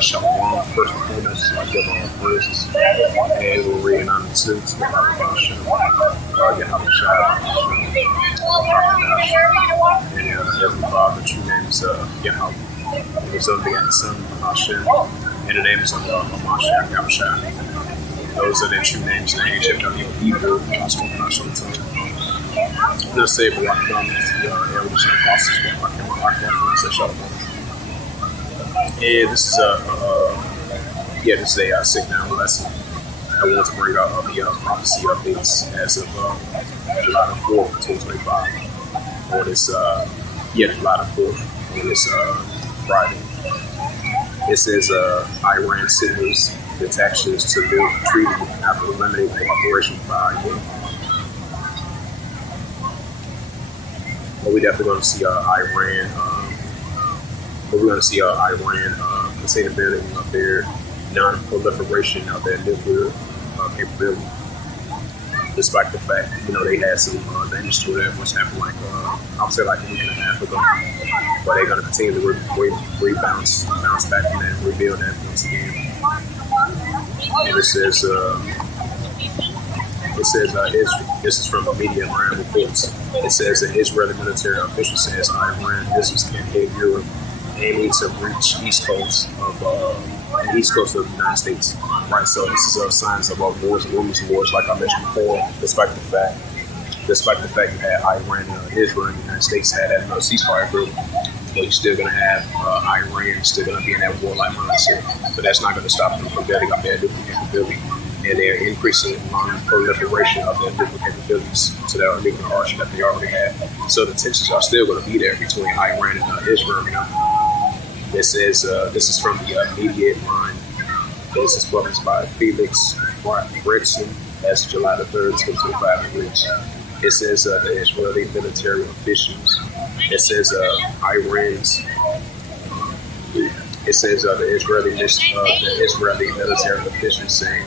Shalom, first and foremost, I give all praises. And we're reading on the two to Yahweh Shai, and Heavenly Father, true name is Yahweh. The Son begat the Son, Hashem, and the name is Mashiach, Yahweh Shai. Those are their true names in the ancient Hebrew, gospel, and also the tongue. Let's say, Barak Thomas, the elders and apostles, Barak Thomas, and Shalom. Yeah, this is a Sitdown lesson. I want to bring out the prophecy updates as of July 4th, 2025. On this, July 4th, on this Friday. It says Iran signals detachments to build treaty after eliminating cooperation by IU. But we're definitely going to see Iran. But we're going to see Iran continue building up their non-proliferation of their nuclear capability, despite the fact they had some damage to it, which happened I would say like a week and a half ago. But they're going to continue to bounce back from that, and rebuild that once again. And it says this is from Media Iran reports. It says an Israeli military official says Iran missiles can hit Europe, aiming to reach the east coast of the United States. Right, so this is signs of wars and rumors of wars, like I mentioned before. Despite the fact you had Iran and Israel and the United States had that ceasefire agreement, but you're still going to have Iran still going to be in that warlike mindset. But that's not going to stop them from building up their nuclear capability, and they're increasing non-proliferation of their nuclear capabilities to their nuclear arsenal that they already have. So the tensions are still going to be there between Iran and Israel. This is from the immediate line. This is published by Felix Bretson as July 3rd, 2025 in Reach. It says the Israeli military officials. It says Iran's. It says the Israeli military officials saying.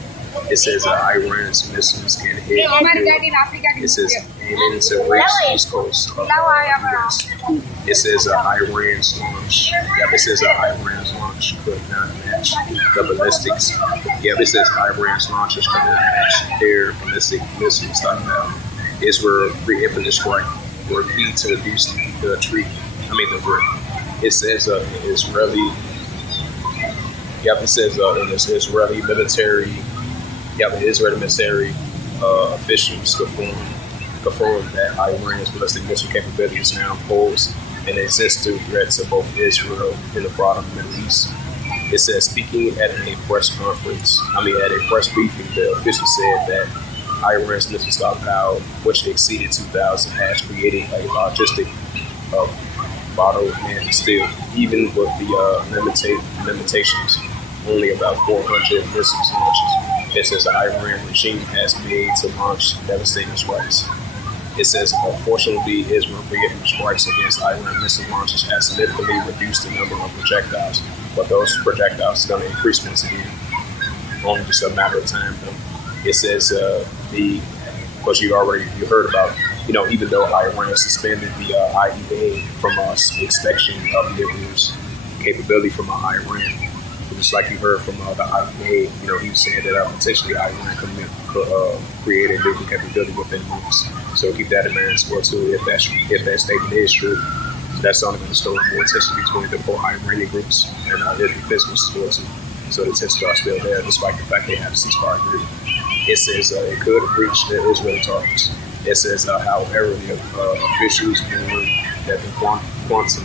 It says Iran's missiles can hit. It says aiming to reach the east coast of the US. It says Iran's launch. Yeah, it says Iran's launch could not match the ballistics. Yeah, it says Iran's launches could not match their ballistic missile stockpile. Israel preempted the strike were key to reduce the threat. It says Israeli. Yeah, it says in this Israeli military. The Israeli military officials confirmed that Iran's ballistic missile capabilities now pose an existential threat to both Israel and the broader Middle East. It says, speaking at a press briefing, the official said that Iran's missile stockpile, which exceeded 2,000, has created a logistic bottleneck still, even with the limitations, only about 400 missiles launches. It says the Iran regime has made to launch devastating strikes. It says, unfortunately, Israel preemptive strikes against Iran missile launches has significantly reduced the number of projectiles, but those projectiles are going to increase once again, only just a matter of time. It says because you heard about, even though Iran suspended the IEA from inspection of nuclear capability from Iran. Just like you heard from the IEA, he was saying that potentially Iran could create a nuclear capability within months. So keep that in mind as well too. If that statement is true, that's only going to stir more tension between the pro-Iranian groups and their defense groups as well too. So the tensions are still there, despite the fact they have a ceasefire agreement. It says it could reach the Israeli targets. It says, however, the officials warn that the quality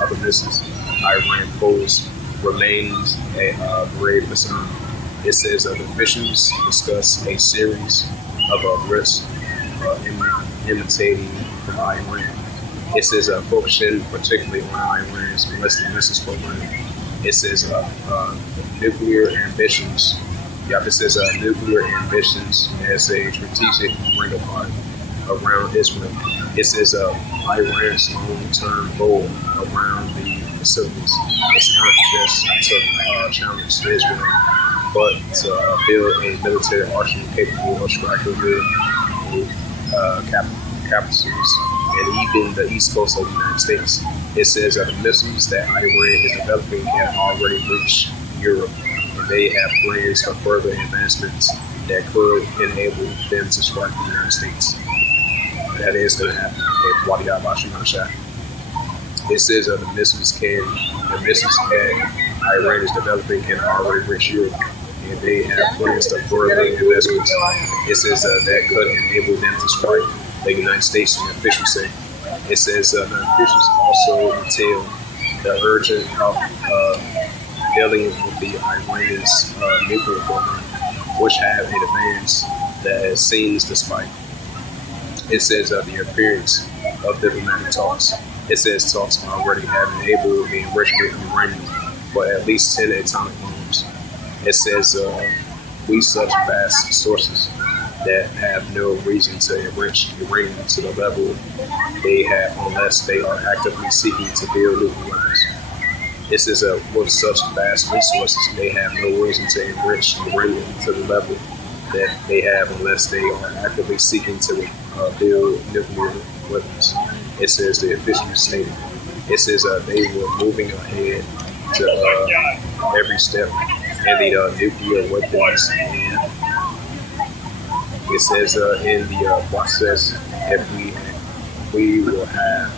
of the missiles Iran posed remains a grave concern. It says the officials discuss a series of risks imitating from Iran. It says focusing particularly on Iran's ballistic missiles program. It says nuclear ambitions. It says nuclear ambitions as a strategic ring of fire around Israel. It says Iran's long-term goal around the facilities. It's not just to challenge Israel, but to build a military arsenal capable of striking good capitals and even the east coast of the United States. It says that the missiles that Iran is developing have already reached Europe, and they have plans for further advancements that could enable them to strike the United States. That is going to happen. It says that the missiles that Iran is developing can already reach Europe, and they have plans to further investments. It says that could enable them to strike the United States, and officials say. It says the officials also detail the urgent help dealing with the Iran's nuclear program, which have an advance that has seen the spike. It says the appearance of diplomatic talks. It says talks already have enabled the enrichment of uranium for at least 10 atomic bombs. It says we such vast sources that have no reason to enrich uranium to the level they have unless they are actively seeking to build nuclear weapons. It says with such vast resources, they have no reason to enrich uranium to the level that they have unless they are actively seeking to build nuclear weapons. It says the official stated. It says they were moving ahead to every step in the nuclear weapons. And it says in the process, if we will have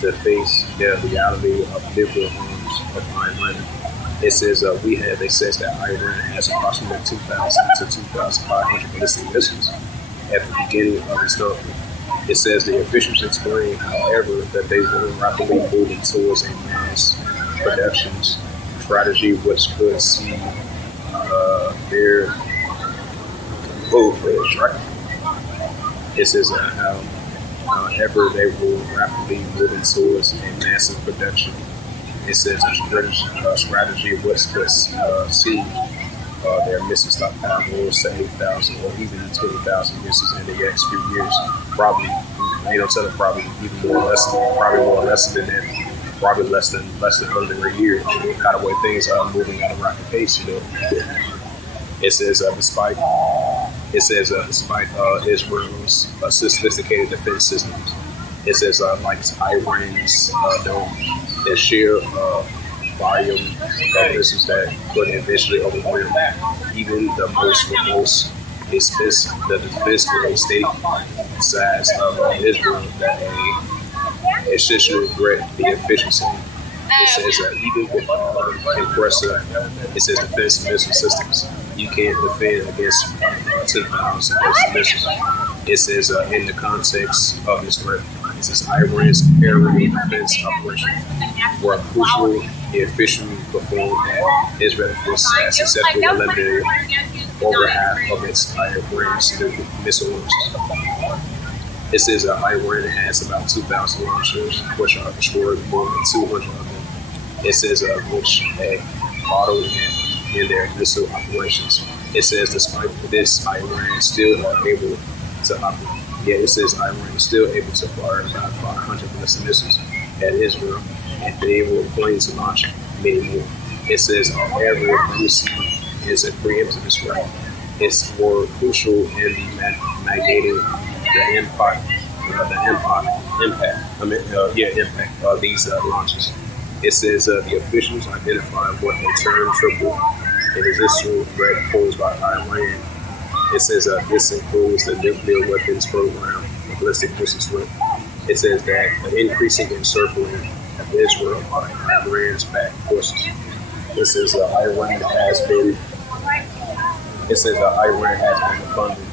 to face the reality of nuclear arms of Iran. It says it says that Iran has approximately 2,000 to 2,500 ballistic missiles at the beginning of its conflict. It says the officials explain, however, that they were rapidly moving towards a mass production strategy which could see their move for the strike. It says however, they were rapidly moving towards a massive production. It says a strategy which could see their missile stockpile will say 8,000 or even 20,000 missiles in the next few years. Probably, probably even more less than that. Probably less than under a year. Kind of way things are moving at a rapid pace, It says despite Israel's sophisticated defense systems, it says like Iran's their sheer volume of missiles that could eventually overwhelm even the most defense for a state size of Israel that a essential regret the efficiency. It says even with impressive, it says defense missile systems, you can't defend against 10,000 missiles. It says in the context of this threat, it says Iran's aerial defense operations were crucial and efficiently performed at Israeli forces has successfully eliminated over half of its Iran's missile launches. It says Iran has about 2,000 launchers, which are destroyed more than 200 of them. It says which auto in their missile operations. It says despite this, Iran still are able to operate. Yeah, it says Iran is still able to fire about 500 ballistic missiles at Israel, and they were planning to launch many more. It says however, diplomacy is a preemptive strike. It's more crucial in the mitigating the impact of these launches. It says the officials identified what they term triple and residual threat posed by Iran. It says this includes the nuclear weapons program, the ballistic missile threat. It says that the increasing encircling of Israel by Iran's back forces. It says Iran has been funding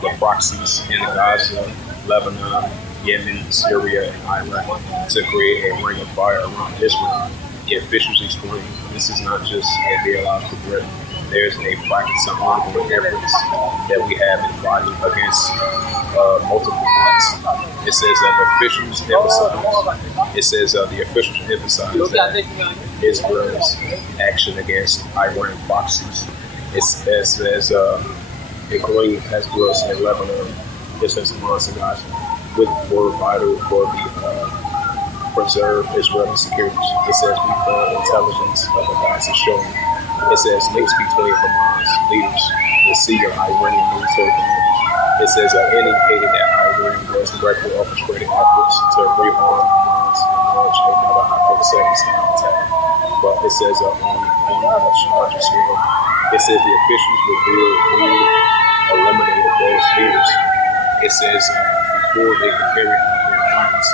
the proxies in Gaza, Lebanon, Yemen, Syria, and Iraq to create a ring of fire around Israel. The officials explain this is not just a biological threat. There's a practice of ongoing efforts that we have in fighting against multiple threats. It says that the officials emphasize that Israel's action against Iran proxies. It says including Hezbollah in Lebanon, it says Hamas and Gaza, were vital for the preserve Israeli security. It says we found intelligence of the Gaza showing. It says links between Hamas leaders and senior Iranian military commanders. It says indicated that Iran was directly orchestrating efforts to rearm, mount, and launch another hypothetical style attack. But it says on a much larger scale, it says the officials revealed who eliminated those leaders. It says before they could carry out their plans.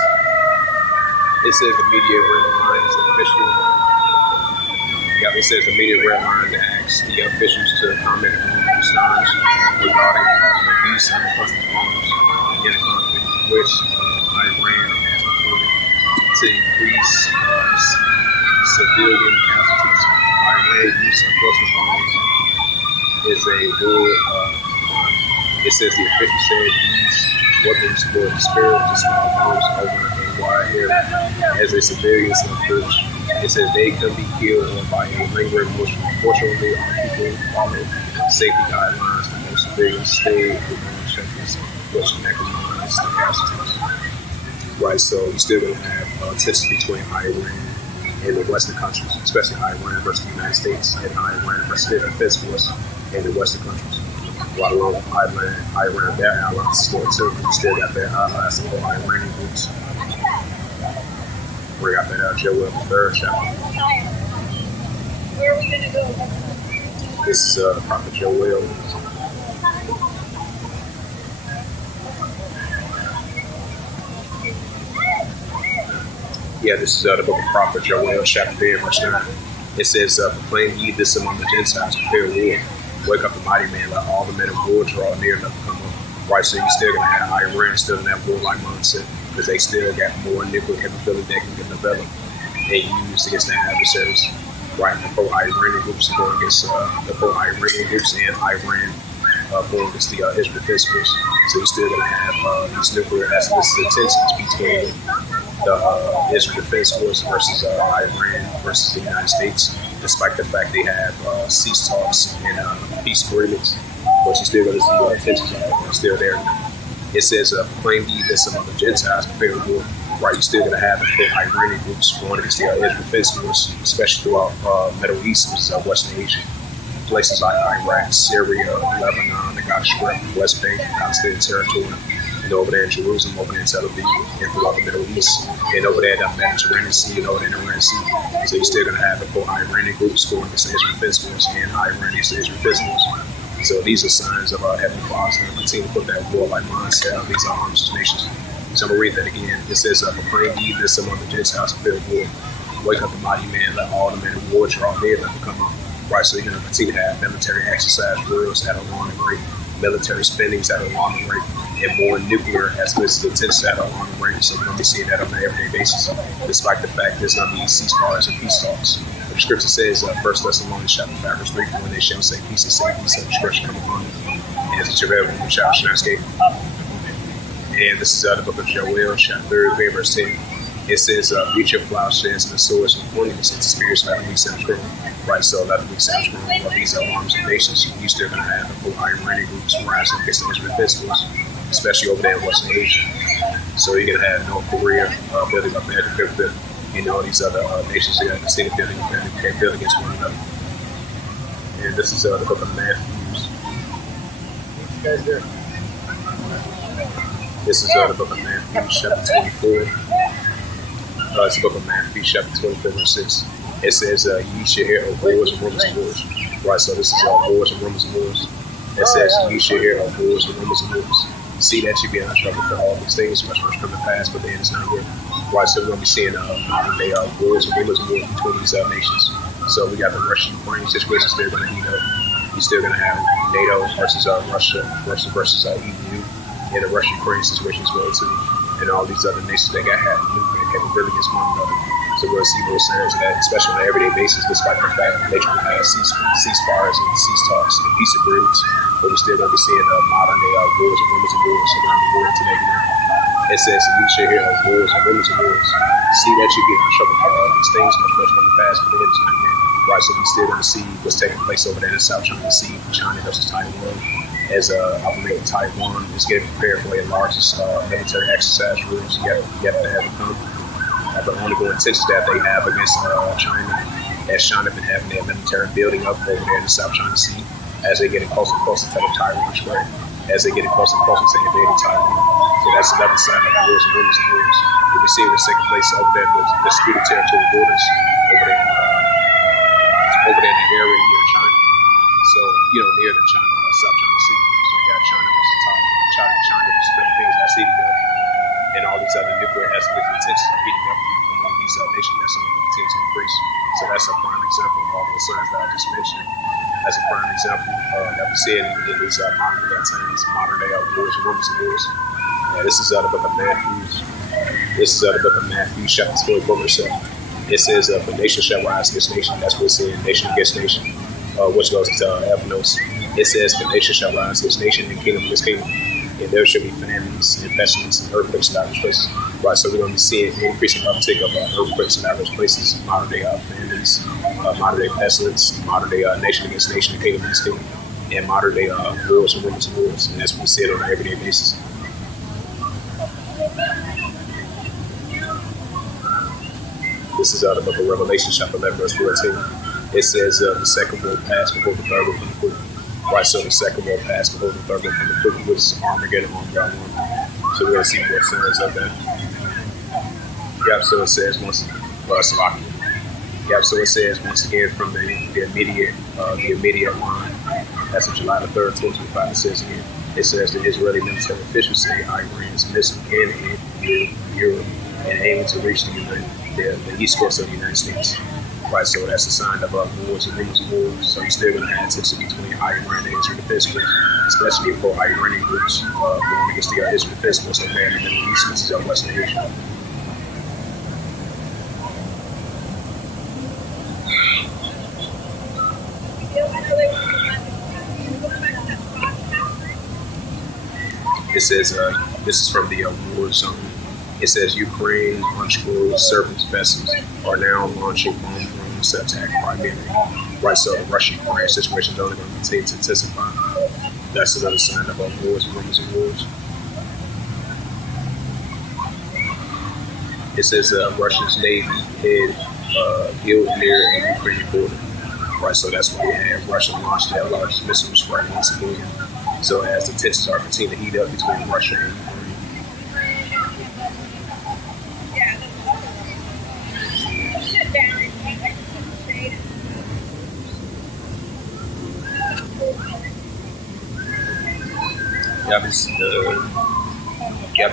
It says the media ran the lines official. Yeah, it says the media ran line to ask the officials to comment on concerns regarding the use of cluster bombs in a conflict, which Iran has reported to increase civilian casualties. Iran use of cluster bombs is a war crime. It says the official said these weapons were spared to small bombs over a wide area as a civilian approach. It says they could be killed by a lingering motion. Fortunately, our people follow safety guidelines and most civilians stay within checklists, which maximize the casualties. Right, so you're still going to have tensions between Iran and the Western countries, especially Iran versus the United States and Iran versus their defense force in the Western countries. While along Iran, their allies still too. You still got their allies and more Iranian groups. We got that Joel the third chapter. Where are we going to go? This is the prophet Joel. Yeah, this is the book of prophet Joel, chapter 3, verse 9. It says, proclaim ye this among the Gentiles, prepare war. Wake up the mighty man, let all the men of war draw near, let them come up. Right, so you still going to have Iran still in that warlike mindset, because they still got more nuclear capability they can develop and use against their adversaries. Right, the pro-Iranian groups are going against the pro-Iranian groups, and Iran going against the Israel Defense Force. So you're still going to have these nuclear tensions between the Israel Defense Force versus Iran versus the United States, despite the fact they have cease talks and peace agreements. But you're still going to see tensions are still there. It says, proclaim ye this among the Gentiles, prepare war. Right, you're still going to have the Iranian groups going against the Israel Defense Force, especially throughout Middle East, which is Western Asia. Places like Iraq, Syria, Lebanon, the Gaza Strip, West Bank, Palestinian territory, and over there in Jerusalem, over there in Tel Aviv, and throughout the Middle East, and over there in the Mediterranean Sea, and over there in the Red Sea. So you're still going to have the pro-Iranian groups going against the Israel Defense Force and Iran against the Israel Defense Force. So these are signs of our Heavenly Father's going to continue to put that warlike mindset on these arms nations. So I'm going to read that again. It says, proclaim ye this among the Gentiles, prepare war. Wake up the mighty man, let all the men of war draw near, let them come up. Right, so you're going to continue to have military exercise drills at an alarming rate, military spendings at an alarming rate, and more nuclear escalates tensions at an alarming rate. So we're going to be seeing that on an everyday basis, despite the fact there's going to be ceasefires and peace talks. But the scripture says, 1 Thessalonians chapter 5, verse 3, when they shall say peace and safety, such discretion come upon them, and as a travail from the child shall not escape. And this is the book of Joel, chapter 3, verse 10. It says, beat your plowshares and the swords and pointings into spirits, let them be sound strong. Right, so let them be sound strong. Well, these are arms and nations. You're still going to have the pro-Iranian groups rising against the Israel Defense Force, especially over there in Western Asia. So you're going to have North Korea building up their capability. You know, these other nations are going to see the building up their capability against one another. And this is the book of Matthew. You guys there? This is the book of Matthew, chapter 24. It's the book of Matthew, chapter 24, verse 6. It says, ye shall hear of wars and rumors of wars. Right, so this is wars and rumors of wars. It says, ye shall hear of wars and rumors of wars. See that you be in trouble for all these things which must come to pass, but the end is not yet. Right, so we're going to be seeing modern day wars and rumors of wars between these nations. So we got the Russian-Ukraine situation still going to heat up. You're still going to have NATO versus Russia versus EU, and the Russian-Ukraine situation as well, too. And all these other nations that got nuclear capability against one another. So we'll see more signs of that, especially on an everyday basis, despite the fact that they try to have ceasefires and cease talks and peace agreements. But we're still going to be seeing modern day wars and rumors of wars around the world today. It says, you shall hear of wars and rumors of wars. See that you be in trouble for all these things must first come to pass, but the end is not yet. Right, so we're still going to see what's taking place over there in the South China Sea, China versus Taiwan. As I believe Taiwan is getting prepared for their largest military exercise rules yet to have become. The ongoing tensions that they have against China, as China been having their military building up over there in the South China Sea, as they're getting closer and closer to the Taiwan Strait, as they get closer and closer to invading Taiwan. So that's another sign of wars and rumors and wars. And we see what's taking place over there, the disputed territorial borders over there in the area near China. So, near the South China Sea. So you got China versus China versus Philippines, that's heating up. And all these other nuclear escalating tensions are heating up among these nations. That's only going to continue to increase. So that's a prime example of all those signs that I just mentioned. That's a prime example that we see in these modern day times, modern day wars and rumors and wars. This is out of the book of Matthew. This is out of the book of Matthew, chapter 24, verse 7. It says, "For nation shall rise against nation." That's what it's saying, nation against nation, which goes into Ephesus. It says, "For nation shall rise against nation, and kingdom against kingdom. And there shall be famines and pestilence and earthquakes in diverse places." Right, so we're going to be seeing an increasing uptick of earthquakes in diverse places, modern day famines, modern day pestilence, modern day nation against nation, and kingdom against kingdom, and modern day wars and rumors and wars. And that's what we see it on an everyday basis. This is out of the book of Revelation, chapter 11, verse 14. It says, "The second will pass before the third will come quickly." Right, so the second will pass before the third will come quickly, which is Armageddon on ground one. So we're going to see more signs of that. Yep, so it says once, Yep, so it says once again from the immediate line. That's on July the 3rd, 2025. It says again. It says the Israeli military officials say Iran's missile can hit Europe and aiming to reach the east coast of the United States. Right, so that's a sign of wars and rumors of wars. So you're still going to have tension between Iran and Israel defense groups, especially pro-Iranian groups going against the Israel defense force over there in the Middle East, which is Western Asia. It says, this is from the war zone. It says Ukraine unscrewed surface vessels are now launching bomb drones to attack Crimea. Right, so the Russia-Ukraine situation is only going to continue to intensify. That's another sign of wars and rumors of wars. It says Russia's Navy hid killed near a Ukrainian border. Right, so that's why you had Russia launch their largest missile strike once again. So as the tensions are continuing to heat up between Russia and Ukraine.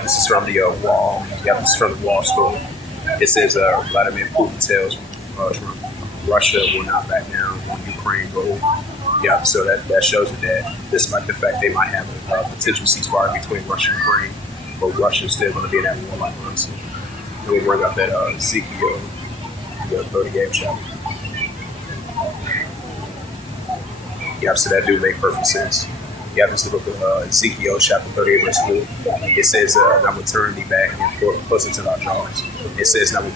This is from the Wall. This is from the Wall story. It says Vladimir Putin tells Trump Russia will not back down on Ukraine goal. Yeah, so that shows you that despite the fact they might have a potential ceasefire between Russia and Ukraine, but Russia is still going to be in that warlike mindset. And we bring up that Ezekiel, the 30 game chapter. Yeah, so that do make perfect sense. Yeah, this is the book of Ezekiel, chapter 38, verse 4. It says, "I will turn thee back and put into thy jaws." It says, "I will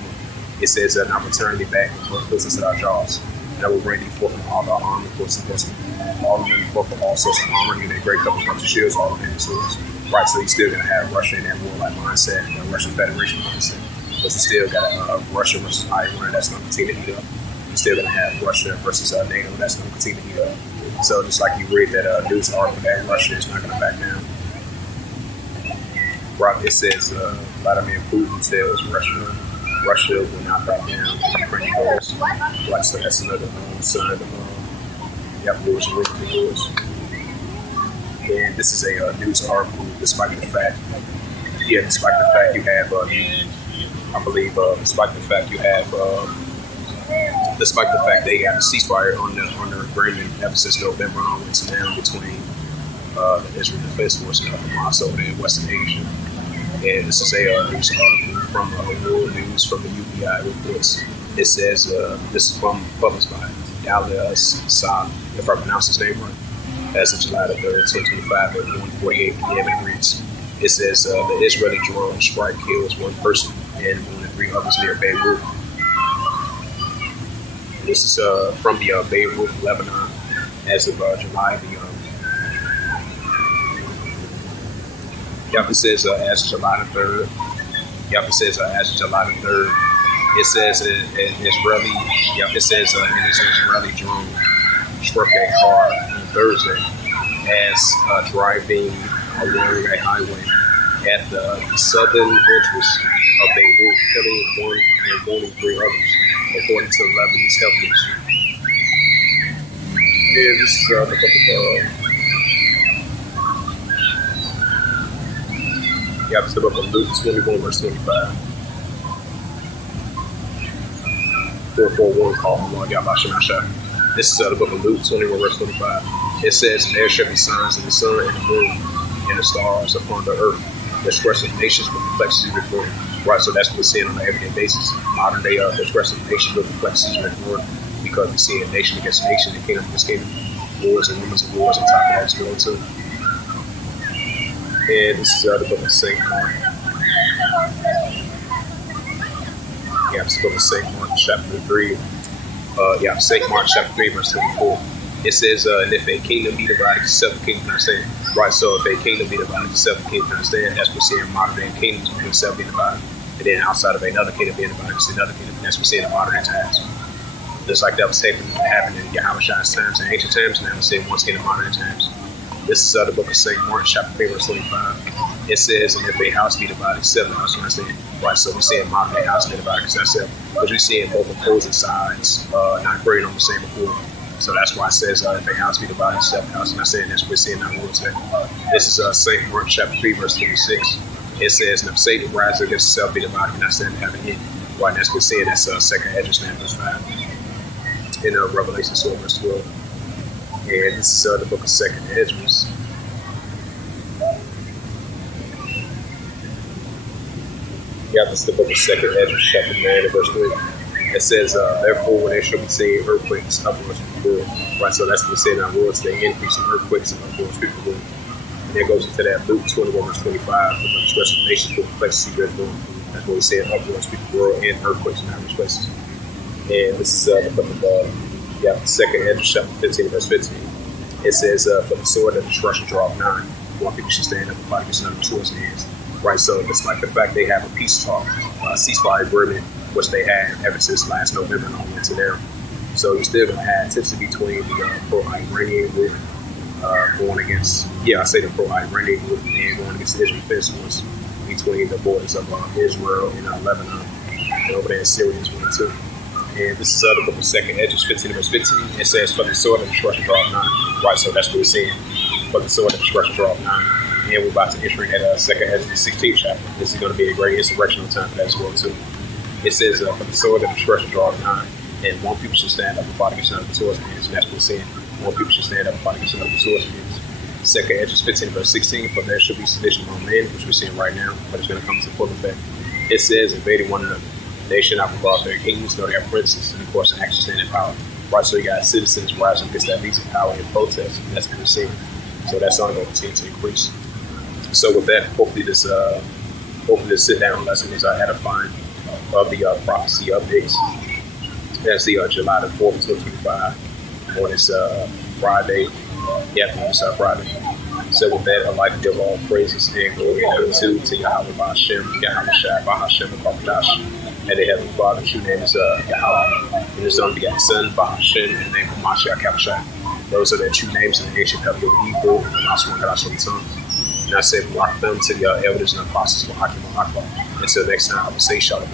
turn thee back and put into thy jaws. And I will bring thee forth from all thy army forces against me. All of them forth from all sorts of armor, and a great couple of shields, all of them swords." Right, so you're still going to have Russia in that warlike mindset, the Russian Federation mindset. But you still got Russia versus Iran that's going to continue to heat up. You're still going to have Russia versus NATO that's going to continue to heat up. So just like you read that news article that Russia is not going to back down. Right, it says Vladimir Putin tells Russia will not back down on Ukrainian goals. Right, so that's another sign of wars and rumors of wars. And this is a news article, despite the fact you have, despite the fact they have a ceasefire on the agreement ever since November onwards now between the Israel Defense Force and Hamas over there in Western Asia. And this is a news article from World News from the UBI reports. It says, this is published by Dalil Saad, if I pronounce his name right, as of July the 3rd, 2025 at 1:48 p.m. It reads, it says, the Israeli drone strike kills one person and wounded 3 others near Beirut. This is from the Beirut, Lebanon, as of July the it says as of July the 3rd. It says as of July the 3rd. It says an Israeli drone struck a car on Thursday as driving along a highway at the southern entrance of Beirut, killing one and wounding three others, according to Lebanese health ministry. And this is the book of this is the book of Luke 21, verse 25. 441 call from Lord Yahweh. This is the book of Luke 21, verse 25. It says, "There shall be signs in the sun and the moon and the stars upon the earth, distressing nations with perplexity before." Right, so that's what we're seeing on an everyday basis. Modern day distressing nations with perplexity before, because we see a nation against nation, and kingdom against kingdom, wars and rumors of wars on top of that as well too. And this is the book of St. Mark. This is the book of St. Mark, chapter 3. St. Mark, chapter 3, verse 24. It says, and if a kingdom be divided, seven kingdoms cannot stand. Right, so if a kingdom be divided, seven kingdoms cannot stand. That's what we're seeing modern day kingdoms between seven being divided. And then outside of another kingdom being divided, it's another kingdom. And that's what we're seeing in modern times. Just like that was happening in Yahweh's times and ancient times, and now we're seeing once again in modern times. This is the book of St. Mark, chapter 3, verse 25. It says, and if a house be divided, seven houses cannot stand. Right, so we're seeing modern day house be divided because that's it. But we're seeing both opposing sides not agreeing on the same accord. So that's why it says, if a house be divided, seven houses cannot stand. That's what we're seeing in our world today. This is St. Mark, chapter 3, verse 26. It says, and if Satan rises against himself, be divided, cannot stand in heaven. Right, and that's what we're seeing. That's second Esdras, verse 5. In Revelation 4, verse 12. And this is the book of second Esdras. This is the book of second Esdras, chapter 9, and verse 3. It says, therefore, when there shall be seen earthquakes, uproars from the world. Right, so that's what we're saying in our world today, increasing earthquakes and uproars from the world. And then goes into that Luke 21, verse 25, with the distress of nations with complexity before. That's what we're saying, uproars from the world and earthquakes in various places. And this is the book of second Esdras, chapter 15, verse 15. It says, for the sword and the destruction draweth nigh. One people should stand up and fight against another with swords in hands. Right, so despite the fact they have a peace talk, ceasefire agreement, which they had ever since last November and all the way to now. So you still have tension between the pro-Iranian group going against, I say the pro-Iranian group and going against the Israeli defense force between the borders of Israel and Lebanon, and over there in Syria as well too. And this is the book of second Esdras 15, verse 15. It says, for the sword and destruction draweth nigh. Right, so that's what we're saying. For the sword and destruction draweth nigh. And we're about to enter in that second Esdras 16th chapter. This is going to be a great insurrectional time for that as well too. It says, for the sword and destruction draweth nigh, and one people should stand up and fight against another with swords in hands. And that's what we're saying. One people should stand up and fight against another with swords in hands. Second Esdras 15, verse 16. For there should be sedition among men, which we're seeing right now, but it's going to come to full effect. It says, invading one another. They should not regard their kings nor their princes, and of course, actually stand in power. Right, so you got citizens rising against that leading power in protest, and that's what we're seeing. So that's only going to continue to increase. So with that, hopefully this sit-down lesson is edifying of the prophecy updates. That's the July the 4th, 2025, on this Friday. It's Friday. So with that, I'd like to give all praises and glory unto to Yahweh Ba'ashem, Yahweh Shai, Ba'ashem, and Barkadash. And the Heavenly Father, true name is Yahweh. And His Son begat Son, Ba'ashem, and the name of Mashiach Yahushua. Those are the true names in the ancient Hebrew Hebrew, and also one Kadash on the tongue. And I say, block them to the elders and apostles of Hakim Akbar. Until next time, I will say Shalom.